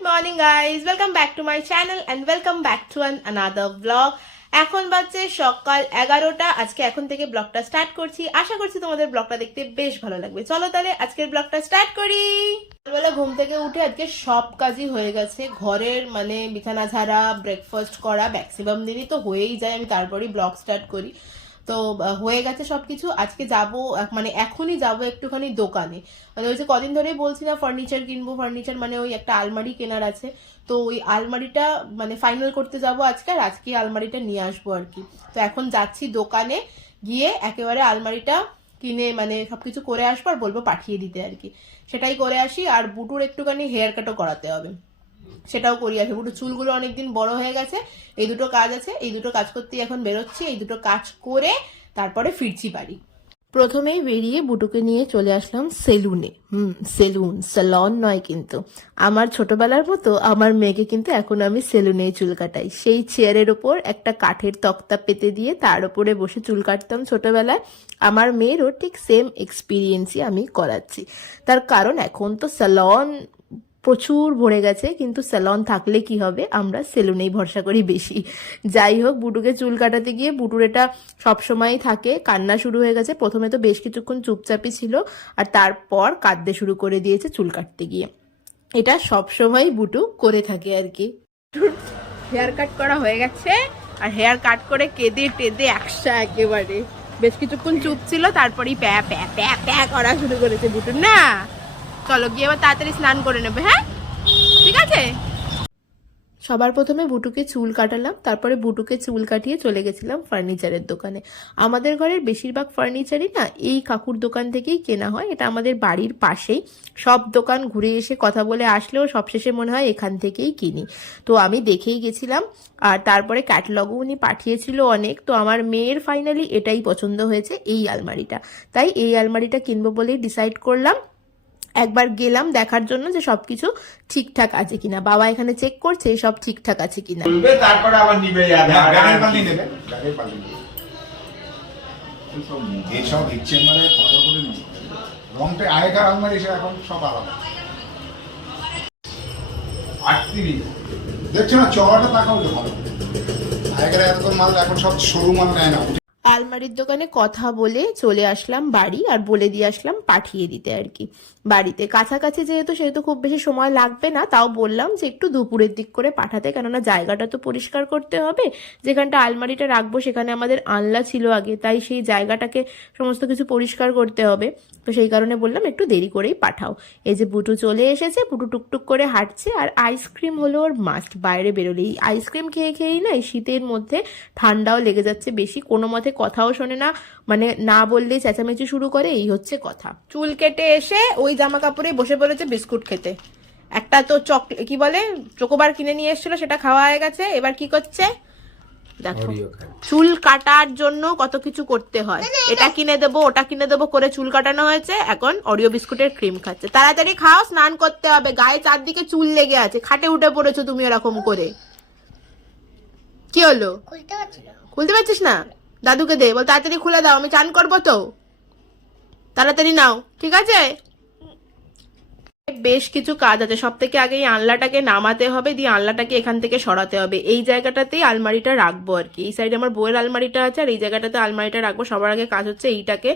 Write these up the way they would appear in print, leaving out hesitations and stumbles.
Morning guys, welcome back to my channel and welcome back to another vlog. এখন বাজে সকাল 11টা। আজকে এখন থেকে ব্লগটা স্টার্ট করছি। আশা করছি তোমাদের ব্লগটা দেখতে বেশ ভালো লাগবে। চলো তাহলে আজকের ব্লগটা স্টার্ট করি। সকালবেলা ঘুম থেকে উঠে আজকে সব কাজই হয়ে গেছে। ঘরের মানে বিছানা ঝাড়া, ব্রেকফাস্ট করা ম্যাক্সিমাম দিনই তো হয়েই যায়, আমি তারপরেই ব্লগ স্টার্ট করি। তো হয়ে গেছে সবকিছু। আজকে যাব মানে এখনই যাব একটুখানি দোকানে, মানে ওই যে কদিন ধরেই বলছি না ফার্নিচার কিনবো, ফার্নিচার মানে ওই একটা আলমারি কেনার আছে। তো ওই আলমারিটা মানে ফাইনাল করতে যাব আজকে, আর আজকে আলমারিটা নিয়ে আসবো আর কি। তো এখন যাচ্ছি দোকানে, গিয়ে একেবারে আলমারিটা কিনে মানে সবকিছু করে আসবো আর বলবো পাঠিয়ে দিতে আর কি। সেটাই করে আসি। আর বুটুর একটুখানি হেয়ার কাটও করাতে হবে, সেটাও করি আসি। বুটুর চুলগুলো অনেকদিন বড় হয়ে গেছে। এই দুটো কাজ আছে, এই দুটো কাজ করতেই এখন বেরোচ্ছি। এই দুটো কাজ করে তারপরে ফিরছি বাড়ি। প্রথমেই বেরিয়ে বুটুকে নিয়ে চলে আসলাম সেলুনে। সেলুন, স্যালন নয় কিন্তু। আমার ছোটবেলার মতো আমার মেয়েকে কিন্তু এখন আমি সেলুনেই চুল কাটাই। সেই চেয়ারের ওপর একটা কাঠের তক্তা পেতে দিয়ে তার উপরে বসে চুল কাটতাম ছোটবেলায়। আমার মেয়েরও ঠিক সেম এক্সপিরিয়েন্সই আমি করাচ্ছি। তার কারণ এখন তো স্যালন প্রচুর ভরে গেছে, কিন্তু স্যালন থাকলে কি হবে, আমরা সেলুনেই ভরসা করি বেশি। যাই হোক, বুটুকে চুল কাটাতে গিয়ে বুটুর এটা সবসময়ই থাকে, কান্না শুরু হয়ে গেছে। প্রথমে তো বেশ কিছুক্ষণ চুপচাপই ছিল, আর তারপর কাঁদতে শুরু করে দিয়েছে চুল কাটতে গিয়ে। এটা সবসময় বুটু করে থাকে আর কি। হেয়ার কাট করা হয়ে গেছে, আর হেয়ার কাট করে কেঁদে টেদে একসা একেবারে। বেশ কিছুক্ষণ চুপ ছিল, তারপরেই প্যা প্যা প্যা প্যা করা শুরু করেছে বুটু। না চলো গিয়ে আবার তাড়াতাড়ি স্নান করে নেবে, হ্যাঁ ঠিক আছে। সবার প্রথমে বুটুকে চুল কাটালাম, তারপরে বুটুকে চুল কাটিয়ে চলে গেছিলাম ফার্নিচারের দোকানে। আমাদের ঘরের বেশিরভাগ ফার্নিচারই না এই কাকুর দোকান থেকেই কেনা হয়, এটা আমাদের বাড়ির পাশেই। সব দোকান ঘুরে এসে কথা বলে আসলেও সবশেষে মনে হয় এখান থেকেই কিনি। তো আমি দেখেই গেছিলাম, আর তারপরে ক্যাটালগও উনি পাঠিয়েছিল অনেক। তো আমার মেয়ের ফাইনালি এটাই পছন্দ হয়েছে, এই আলমারিটা। তাই এই আলমারিটা কিনবো বলেই ডিসাইড করলাম। একবার গেলাম দেখার জন্য যে সবকিছু ঠিকঠাক আছে কিনা। বাবা এখানে চেক করছে সব ঠিকঠাক আছে কিনা। তারপরে আবার নিবে ব্যাগের পাল্লি নেবে, ব্যাগের পাল্লি নেবে। এইসব ইচ্ছে মানে কত করে নেবে। রংটা আগেকার আলমারি এসে এখন সব আলাদা। 38 দেখছো না, চওড়াটা তাকাও তো ভালো। আগেকার এত মাল এখন সব সরু মাল নেয় না। আলমারির দোকানে কথা বলে চলে আসলাম বাড়ি, আর বলে দিয়ে আসলাম পাঠিয়ে দিতে আর কি। বাড়িতে কাছাকাছি যেহেতু, সেহেতু খুব বেশি সময় লাগবে না। তাও বললাম যে একটু দুপুরের দিক করে পাঠাতে, কেননা জায়গাটা তো পরিষ্কার করতে হবে। যেখানটা আলমারিটা রাখবো সেখানে আমাদের আনলা ছিল আগে, তাই সেই জায়গাটাকে সমস্ত কিছু পরিষ্কার করতে হবে। তো সেই কারণে বললাম একটু দেরি করেই পাঠাও। এই যে বুটু চলে এসেছে, বুটু টুকটুক করে হাঁটছে, আর আইসক্রিম হলো ওর মাস্ট। বাইরে বেরোলেই আইসক্রিম খেয়ে খেয়েই না এই শীতের মধ্যে ঠান্ডাও লেগে যাচ্ছে বেশি। কোনো মতে কথাও শোনে না, মানে না বললেই চেঁচামেচি শুরু করে, এই হচ্ছে কথা। চুল কেটে এসে ওই জামা কাপড়ে বসে পড়েছে বিস্কুট খেতে। একটা তো কি বলে চোকোবার কিনে নিয়ে এসেছিল, সেটা খাওয়া হয়ে গেছে। এবার কি করছে দেখো, চুল কাটার জন্য কত কিছু করতে হয়। এটা কিনে দেবো, ওটা কিনে দেবো করে চুল কাটানো হয়েছে, এখন অরিও বিস্কুটের ক্রিম খাচ্ছে। তাড়াতাড়ি খাও, স্নান করতে হবে, গায়ে চারদিকে চুল লেগে আছে। খাটে উঠে পড়েছো তুমি এরকম করে। কি হলো, খুলতে পারছিস না? দাদুকে দে, বল তাড়াতাড়ি খুলে দাও, আমি চান করবো তো। তাড়াতাড়ি নাও, ঠিক আছে। বেশ কিছু কাজ আছে। সব থেকে আগে এই আনলাটাকে নামাতে হবে, দিয়ে আনলাটাকে এখান থেকে সরাতে হবে। এই জায়গাটাতেই আলমারিটা রাখবো আর কি। এই সাইডে আমার বইয়ের আলমারিটা আছে, আর এই জায়গাটাতে আলমারিটা রাখবো। সবার আগে কাজ হচ্ছে এইটাকে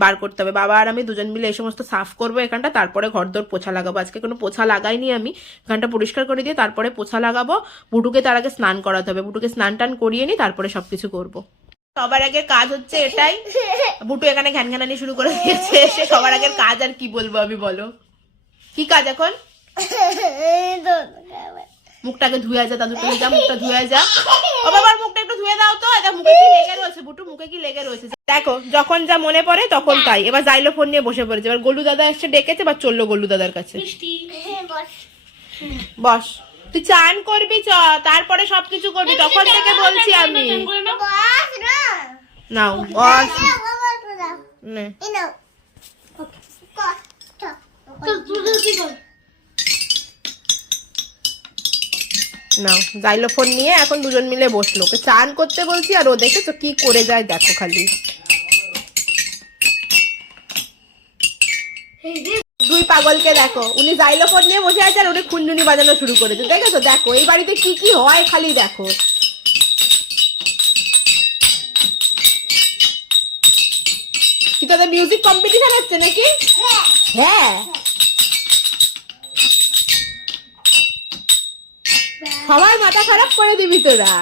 বার করতে হবে। বাবা আর আমি দুজন মিলে এই সমস্ত সাফ করবো এখানটা, তারপরে ঘরদোর পোছা লাগাবো। আজকে কোনো পোছা লাগাইনি আমি, এখানটা পরিষ্কার করে দিয়ে তারপরে পোছা লাগাবো। বুটুকে তার আগে স্নান করাতে হবে, বুটুকে স্নান টান করিয়ে নি তারপরে সবকিছু করবো। সবার আগের কাজ হচ্ছে এটাই। বুটু এখানে ঘ্যানঘ্যানানি শুরু করে দিয়েছে এসে। সবার আগের কাজ আর কি বলবো আমি, বলো কি কাজ এখন? মুখটাকে ধুয়ে যা, দাদুকে নিয়ে যা, মুখটা ধুয়ে যা। ও বাবার মুখটা একটু ধুয়ে দাও তো। এটা মুখে কি লেগে রয়েছে বুটু, মুখে কি লেগে রয়েছে দেখো। যখন যা মনে পড়ে তখন তাই। এবার জাইলো ফোন নিয়ে বসে পড়েছে। এবার গোলু দাদা এসে ডেকেছে, এবার চললো গোলু দাদার কাছে। বস, তুই চান করবি চ, তারপরে সবকিছু করবি। তখন থেকে বলছি আমি। নাও বস, নাও জাইলো ফোন নিয়ে এখন দুজন মিলে বসলো। ওকে চান করতে বলছি, আর ও দেখেছো কি করে যায় দেখো খালি। দুই পাগলকে দেখো, উনি জাইলোফোন নিয়ে বসে আছে আর উনি খুনজুনি বাজানো শুরু করেছে, দেখেছো? দেখো এই বাড়িতে কি কি হয় খালি দেখো। কি তোদের মিউজিক কম্পিটিশন হচ্ছে নাকি? হ্যাঁ, সবার মাথা খারাপ করে দিবি তোরা।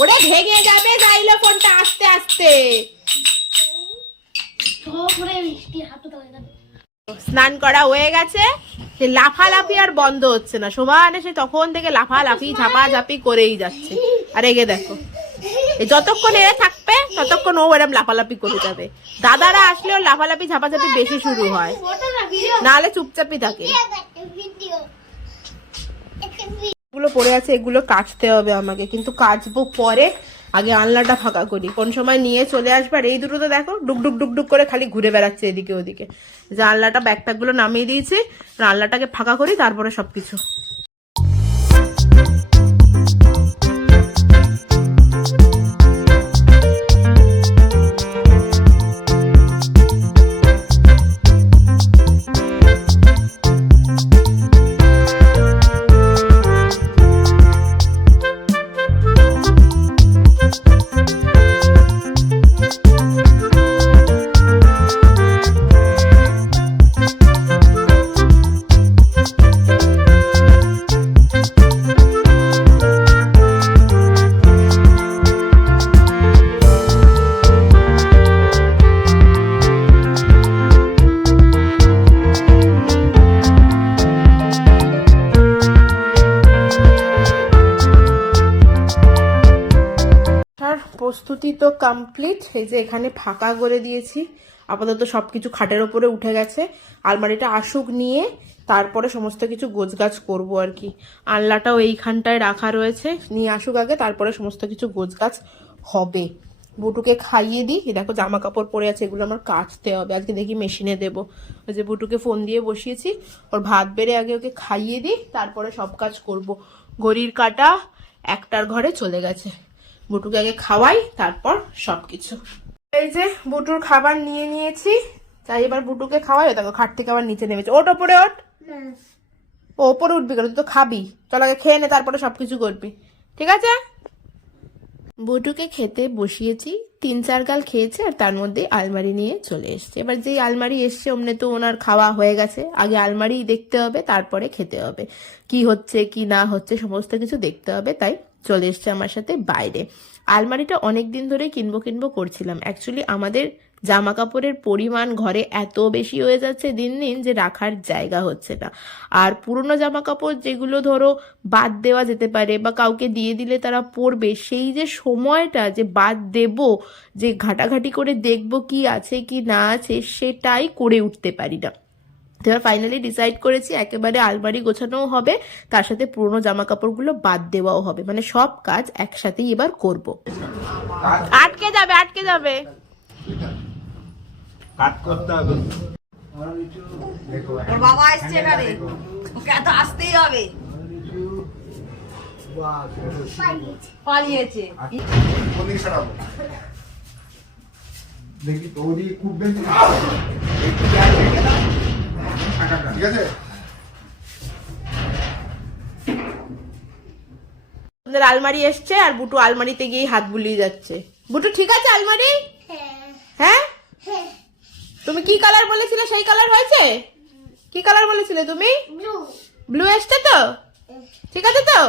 ওটা ভেঙে যাবে জাইলোফোনটা আস্তে আস্তে। স্নান করা হয়ে গেছে, সে লাফালাফি আর বন্ধ হচ্ছে না, সমানে সে তখন থেকে লাফালাফি ঝাপাঝাপি করেই যাচ্ছে। আর এগে দেখো, এই যতক্ষণ এরা থাকবে ততক্ষণ ও এরম লাফালাফি করে যাবে। দাদারা আসলেও লাফালাফি ঝাপাঝাপি বেশি শুরু হয়, নাহলে চুপচাপই থাকে। এগুলো পড়ে আছে, এগুলো কাচতে হবে আমাকে, কিন্তু কাচবো পরে, আগে আলনাটা ফাঁকা করি। কোন সময় নিয়ে চলে আসবে। আর এই দুটো তো দেখো ডুকডুক ডুকডুক করে খালি ঘুরে বেড়াচ্ছে এদিকে ওদিকে। যে আলনাটা ব্যাগট্যাগ গুলো নামিয়ে দিয়েছি, আলনাটাকে ফাঁকা করি, তারপরে সবকিছু। প্রস্তুতি তো কমপ্লিট। এই যে এখানে ফাঁকা করে দিয়েছি, আপাতত সবকিছু খাটের ওপরে উঠে গেছে। আলমারিটা আসুক নিয়ে তারপরে সমস্ত কিছু গোছগাছ করব আর কি। আলনাটাও এইখানটায় রাখা রয়েছে, নিয়ে আসুক আগে, তারপরে সমস্ত কিছু গোছগাছ হবে। বুটুকে খাইয়ে দিই। দেখো জামা কাপড় পরে আছে, এগুলো আমার কাচতে হবে আজকে, দেখি মেশিনে দেবো। ওই যে বুটুকে ফোন দিয়ে বসিয়েছি, ওর ভাত বেড়ে আগে ওকে খাইয়ে দিই, তারপরে সব কাজ করব। ঘড়ির কাঁটা 1টার ঘরে চলে গেছে, বুটুকে আগে খাওয়াই তারপর সবকিছু। এই যে বুটুর খাবার নিয়ে নিয়েছি, তাই এবার বুটুকে খাওয়াই। দেখো খাট থেকে আবার নিচে নেমেছে, ওট ওপরে ওঠ। ও ওপরে উঠবি কেন, তুই তো খাবি। চল আগে খেয়ে নে, তারপরে সবকিছু করবি, ঠিক আছে? বুটুকে খেতে বসিয়েছি, 3-4 গাল খেয়েছে, আর তার মধ্যে আলমারি নিয়ে চলে এসছে। এবার যেই আলমারি এসছে অমনে তো ওনার খাওয়া হয়ে গেছে, আগে আলমারি দেখতে হবে, তারপরে খেতে হবে। কি হচ্ছে কি না হচ্ছে সমস্ত কিছু দেখতে হবে, তাই চলে এসছে আমার সাথে বাইরে। আলমারিটা অনেক দিন ধরেই কিনবো করছিলাম। অ্যাকচুয়ালি আমাদের জামা কাপড়ের পরিমাণ ঘরে এত বেশি হয়ে যাচ্ছে দিন দিন যে রাখার জায়গা হচ্ছে না। আর পুরনো জামা কাপড় যেগুলো ধরো বাদ দেওয়া যেতে পারে বা কাউকে দিয়ে দিলে তারা পরবে, সেই যে সময়টা যে বাদ দেব, যে ঘাটাঘাটি করে দেখবো কি আছে কি না আছে, সেটাই করে উঠতে পারি না। এবার ফাইনালি ডিসাইড করেছি একেবারে আলমারি গোছানোও হবে, তার সাথে পুরোনো জামা কাপড়গুলো বাদ দেওয়াও হবে, মানে সব কাজ একসাথেই এবার করব। আটকে যাবে কাট করতে হবে। ওর বাবা আসছে এখানে, ওকে এত আসতেই হবে। পালিয়েছে। কোনদিকে সরাবো? দেখি তো ওদিকে খুব বেশি না। একটু জায়গা রেখে দাও। ফাঁকাটা। ঠিক আছে। আমাদের আলমারি এসছে আর বুটু আলমারিতে গিয়ে হাত বুলিয়ে যাচ্ছে। বুটু ঠিক আছে আলমারি? হ্যাঁ, তুমি কি কালার বলেছিলে সেই কালার হয়েছে? কি কালার বলেছিলে তুমি? ব্লু এসছে তো? ঠিক আছে তো?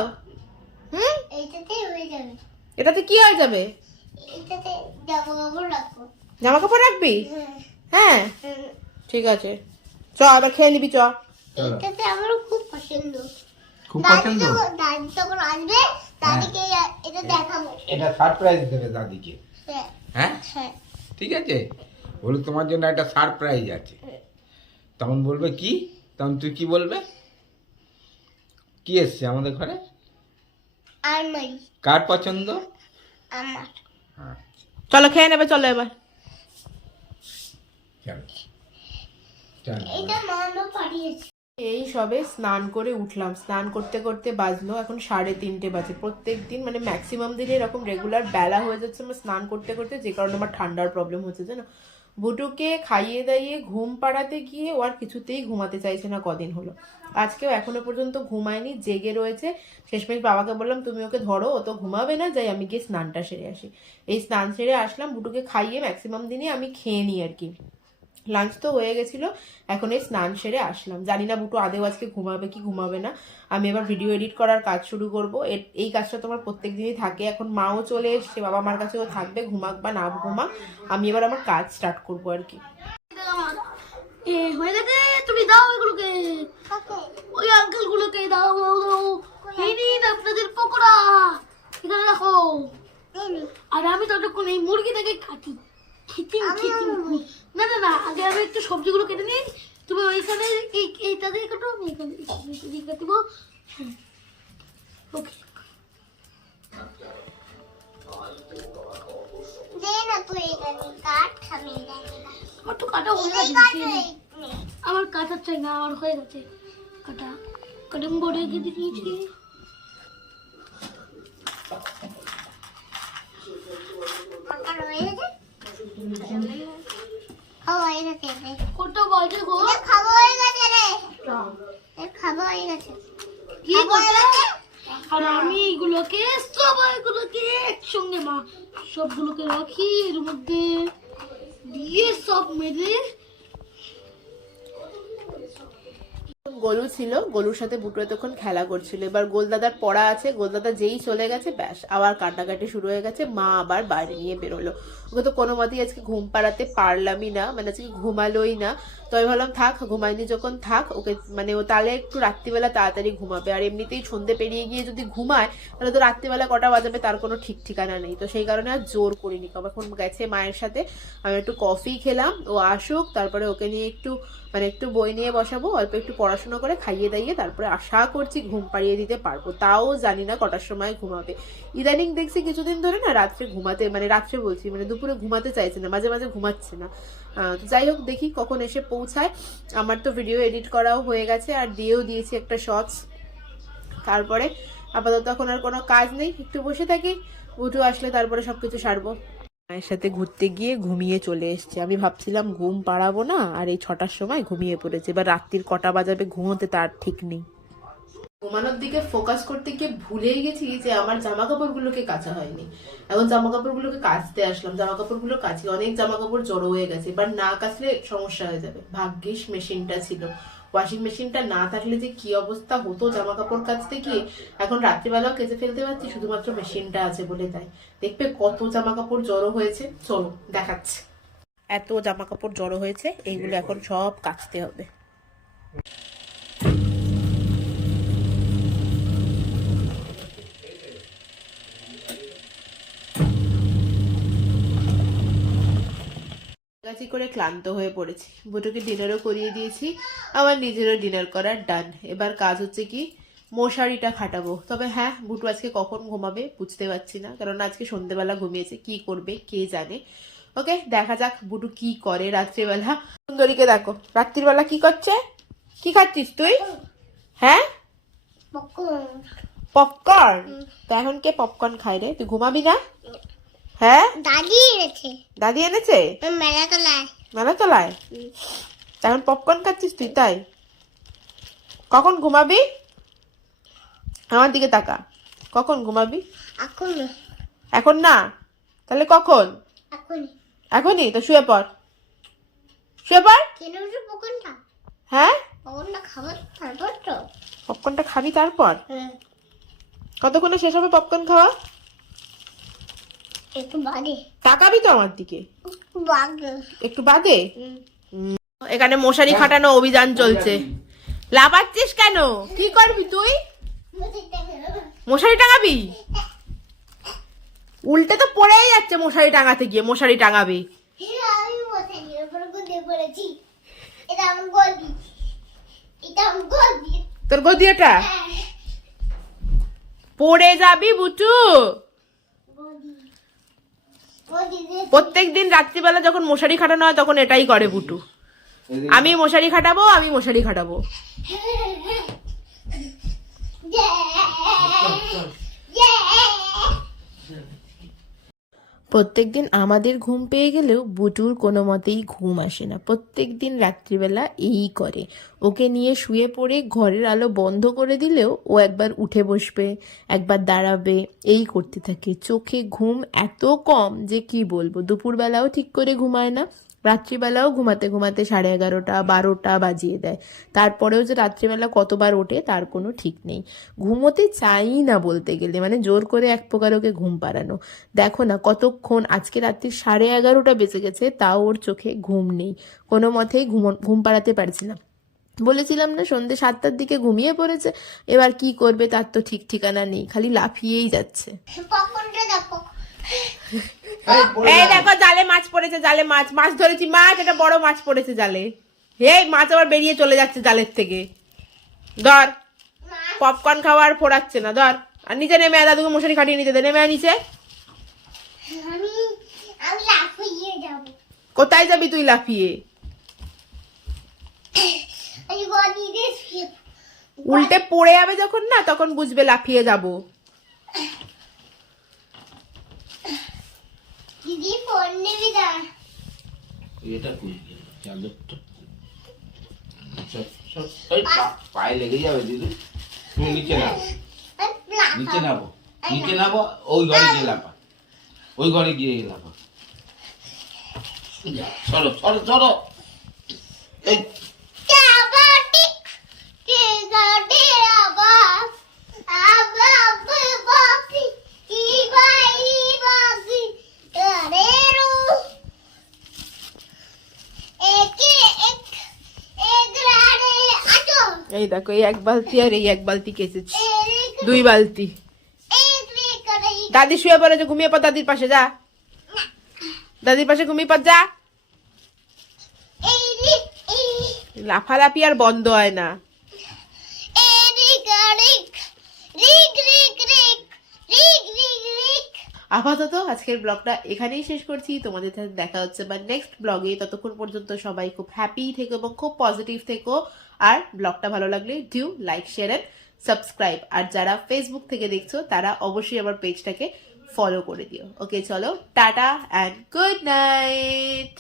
এটাতে কি হয়ে যাবে? জামা কাপড় রাখবি? হ্যাঁ ঠিক আছে, চ আবার খেয়ে নিবি, চ। এটাতে আমারও খুব পছন্দ। খুব পছন্দ। দাদি তখন আসবে, দাদিকে এটা দেখাবো। এটা সারপ্রাইজ দেবে দাদিকে। হ্যাঁ হ্যাঁ হ্যাঁ ঠিক আছে, বলে তোমার জন্য একটা সারপ্রাইজ আছে। তখন বলবে কি, তখন তুই কি বলবে? কি এসছে আমাদের ঘরে? আলমারি কার পছন্দ? আমার। চলো খেয়ে নেবে, চলো এবার। চল চল। এটা মামা পাঠিয়েছে। এই সবে স্নান করে উঠলাম, স্নান করতে করতে বাজলো এখন 3:30 বাজে। প্রত্যেক দিন মানে ম্যাক্সিমাম দিনে এরকম রেগুলার বেলা হয়ে যাচ্ছে আমার স্নান করতে করতে, যে কারণে আমার ঠান্ডার প্রবলেম হচ্ছে, জানো। বুটুকে খাইয়ে দাইয়ে ঘুম পাড়াতে গিয়ে ও আর কিছুতেই ঘুমাতে চাইছে না কদিন হলো। আজকেও এখনো পর্যন্ত ঘুমায়নি, জেগে রয়েছে। শেষমেশ বাবাকে বললাম তুমি ওকে ধরো, ও তো ঘুমাবে না, যাই আমি গিয়ে স্নানটা সেরে আসি। এই স্নান সেরে আসলাম, বুটুকে খাইয়ে ম্যাক্সিমাম দিনই আমি খেয়ে নিই আর কি। লাঞ্চ তো হয়ে গেছিল, এখন এই স্নান সেরে আসলাম। জানি না বুটু আদেও আজকে ঘুমাবে কি ঘুমাবে না। আমি এবার ভিডিও এডিট করার কাজ শুরু করব। এই কাজটা তোমার প্রত্যেক দিনই থাকে। এখন মাও চলে এসছে, বাবা মার কাছেও থাকবে, ঘুমাক বা না ঘুমাক আমি এবার আমার কাজ স্টার্ট করবো আর কি। হয়ে গেছে, তুমি দাও এগুলোকে, ওই আঙ্কেল গুলোকে দাও দাও। এই নিন আপনাদের পকোড়া, এখানে রাখো। আর আমি ততক্ষণ এই মুরগিটাকে কাটি। না না না, আগে আমি একটু সবজিগুলো কেটে নিই। তুমি ওইখানে এইটা দিয়ে কাটো, আমি এখানে দিয়ে কাটবো। ওকে, দে না তুই এখানে কাট, আমি এখানে আমার তো কাটা হয়ে গেছে। আমার কাটার চাই না, আমার হয়ে গেছে কাটা। কাটা আমি বড় কেটে দিয়েছি। পাকার হয়ে গেছে। খাওয়া হয়ে গেছে রে। কোটা বাজে গো, খাওয়া হয়ে গেছে রে। খাওয়া হয়ে গেছে। কি করতে? আর আমি এইগুলোকে সবাইগুলোকে একসঙ্গে সবগুলোকে রাখি এর মধ্যে দিয়ে সব মেরে। গোলু ছিল, গোলুর সাথে বুটু তখন খেলা করছিল। এবার গোলদাদার পড়া আছে, গোলদাদা যেই চলে গেছে ব্যাস আবার কাটাকাটি শুরু হয়ে গেছে। মা আবার বাইরে নিয়ে বেরোলো। ওকে তো কোনো মতেই আজকে ঘুম পাড়াতে পারলামই না, মানে আজকে ঘুমালোই না। তো আমি ভাবলাম থাক, ঘুমায়নি যখন থাক, ওকে মানে ও তাহলে একটু রাত্রিবেলা তাড়াতাড়ি ঘুমাবে। আর এমনিতেই সন্ধে পেরিয়ে গিয়ে যদি ঘুমায় তাহলে তো রাত্রিবেলা কটা বাজাবে তার কোনো ঠিক ঠিকানা নেই। তো সেই কারণে আর জোর করিনি। এখন গেছে মায়ের সাথে, আমি একটু কফি খেলাম, ও আসুক, তারপরে ওকে নিয়ে একটু একটু বই নিয়ে বসাবো, অল্প একটু পড়াশোনা করে খাইয়ে দাইয়ে তারপরে আশা করছি ঘুম পাড়িয়ে দিতে পারবো। তাও জানি না কটার সময় ঘুমাবে। ইদানিং দেখছি কিছুদিন ধরে না রাত্রে ঘুমাতে, মানে রাত্রে বলছি মানে দুপুরে ঘুমাতে চাইছে না, মাঝে মাঝে ঘুমাচ্ছে না। তো যাই হোক, দেখি কখন এসে পৌঁছায়। আমার তো ভিডিও এডিট করাও হয়ে গেছে, আর দিয়েও দিয়েছি একটা শর্টস। তারপরে আপাতত এখন আর কোনো কাজ নেই, একটু বসে থাকি, উঠু আসলে তারপরে সবকিছু সারবো। মায়ের সাথে ঘুরতে গিয়ে ঘুমিয়ে চলে এসছে। আমি ভাবছিলাম ঘুম পাড়াবো না, আর এই 6টার সময় ঘুমিয়ে পড়েছে। এবার রাত্রির কটা বাজাবে ঘুমোতে তার ঠিক নেই। ঘুমানোর দিকে ফোকাস করতে গিয়ে ভুলেই গেছি যে আমার জামা কাপড়গুলোকে কাচা হয়নি। এখন জামা কাপড়গুলোকে কাচতে আসলাম, জামা কাপড়গুলো কাচি, অনেক জামা কাপড় জড়ো হয়ে গেছে। এবার না কাচলে সমস্যা হয়ে যাবে। ভাগ্যিস মেশিনটা ছিল, ওয়াশিং মেশিনটা না থাকলে যে কি অবস্থা হতো জামা কাপড় কাচতে গিয়ে। এখন রাত্রিবেলাও কেচে ফেলতে পারছি শুধুমাত্র মেশিনটা আছে বলে। তাই দেখবে কত জামা কাপড় জড়ো হয়েছে, চলো দেখাচ্ছি। এত জামা কাপড় জড়ো হয়েছে, এইগুলো এখন সব কাচতে হবে। করে ক্লান্ত হয়ে পড়েছি। বুটুকে ডিনারও করিয়ে দিয়েছি, আমার নিজেরও ডিনার করার ডান। এবার কাজ হচ্ছে কি মশারিটা খাটাবো। তবে হ্যাঁ, বুটু আজকে কখন ঘুমাবে বুঝতে পারছি না, কারণ আজকে সন্ধ্যেবেলা ঘুমিয়েছে। কি করবে কে জানে। ওকে, দেখা যাক বুটু কি করে রাত্রিবেলা। সুন্দরীকে দেখো রাত্রিবেলা কি করছে। কি খাচ্ছিস তুই? হ্যাঁ, পপকর্ন। তো এখন কে পপকর্ন খায় রে? তুই ঘুমাবি না? হ্যাঁ, দাদি এনেছে। দাদি এনেছে মেলা তোলায়। মেলা তলায়? এখন পপকর্ন খাচ্ছিস তুই? তাই কখন ঘুমাবি? আমার দিকে তাকা, কখন ঘুমাবি? এখন এখন না, তাহলে কখন? এখনই। এখনই? তো শুয়ে পড়, শুয়ে পড়। কেন উঠে পকনটা? হ্যাঁ, পকনটা খাবার তারপর তো। পপকর্নটা খাবি তারপর? হ্যাঁ, কতক্ষণে শেষ হবে পপকর্ন খাওয়া? একটু বাদে। তাকাবি তো আমার দিকে? বাদে। একটু বাদে। এখানে মশারি খাটানো অভিযান চলছে। লাফাচ্ছিস কেন? কি করবি তুই? মশারি টাঙাবি? উল্টে তো পড়েই যাচ্ছে মশারি টাঙাতে গিয়ে। মশারি টাঙাবি? আমি মশারির উপর গুঁড়ে পড়েছি। এটা আমার গদি। এটা আমার গদি। তোর গদি এটা? পড়ে যাবি বুটু। প্রত্যেকদিন রাত্রিবেলা যখন মশারি খাটানো হয় তখন এটাই করে বুটু। আমি মশারি খাটাবো, আমি মশারি খাটাবো। প্রত্যেকদিন আমাদের ঘুম পেয়ে গেলেও বুটুর কোনো মতেই ঘুম আসে না। প্রত্যেকদিন রাত্রিবেলা এই করে। ওকে নিয়ে শুয়ে পড়ে ঘরের আলো বন্ধ করে দিলেও ও একবার উঠে বসবে, একবার দাঁড়াবে, এই করতে থাকে। চোখে ঘুম এত কম যে কি বলবো। দুপুরবেলাও ঠিক করে ঘুমায় না, রাত্রিবেলাও ঘুমাতে ঘুমাতে 11:30 12টা বাজিয়ে দেয়। তারপরেও যে রাত্রিবেলা কতবার ওঠে তার কোনো ঠিক নেই। ঘুমোতে চাই না বলতে গেলে, মানে জোর করে এক প্রকার ওকে ঘুম পাড়ানো। দেখো না কতক্ষণ, আজকে রাত্রি 11:30 বেজে গেছে, তাও ওর চোখে ঘুম নেই। কোনো মতেই ঘুম পাড়াতে পারছিলাম। বলেছিলাম না সন্ধ্যে 7টার দিকে ঘুমিয়ে পড়েছে, এবার কি করবে তার তো ঠিক ঠিকানা নেই, খালি লাফিয়েই যাচ্ছে। পপকর্নটা দেখো। এই দেখো জালে মাছ পড়েছে, জালে মাছ মাছ ধরেছি, মাছ একটা বড় মাছ পড়েছে জালে। এই মাছ আবার বেরিয়ে চলে যাচ্ছে জালের থেকে। ধর, পপকর্ন খাওয়ার ফোড়াচ্ছে না, ধর। আর নিচে নেমে আয়, দাদুকে মশারি খাটিয়ে নিতে দে, নেমে আয় নিচে। আমি লাফিয়ে যাব। কোথায় যাবি তুই লাফিয়ে? আমি গদি দিয়ে শুয়ে উল্টে পড়ে যাবে যখন না, তখন বুঝবে লাফিয়ে যাব। দিদি ফোন নেবি না। এটা কই গেল চাদরটা? এই পায়ে লেগে যাবে দিদি। তুমি নিচে নাও, নিচে নাবো, নিচে নাবো, ওই ঘরে গিয়ে লাফা, ওই ঘরে গিয়ে লাফা। সরো সরো সরো। এই এই দেখো, এই এক বালতি আর এই এক বালতি কেচেছি, 2 বালতি। দাদি শুয়ে পড়েছে, ঘুমিয়ে পড় দাদির পাশে, যা দাদির পাশে ঘুমিয়ে পড়, যা। লাফালাফি আর বন্ধ হয় না। আপাতত আজকের ব্লগটা এখানেই শেষ করছি। তোমাদের সাথে দেখা হচ্ছে বা নেক্সট ব্লগে। ততক্ষণ পর্যন্ত সবাই খুব হ্যাপি থেকো এবং খুব পজিটিভ থেকো। আর ব্লগটা ভালো লাগলে do like, share and subscribe. আর যারা ফেসবুক থেকে দেখছো তারা অবশ্যই আমার পেজটাকে ফলো করে দিও। ওকে, চলো টাটা অ্যান্ড গুড নাইট।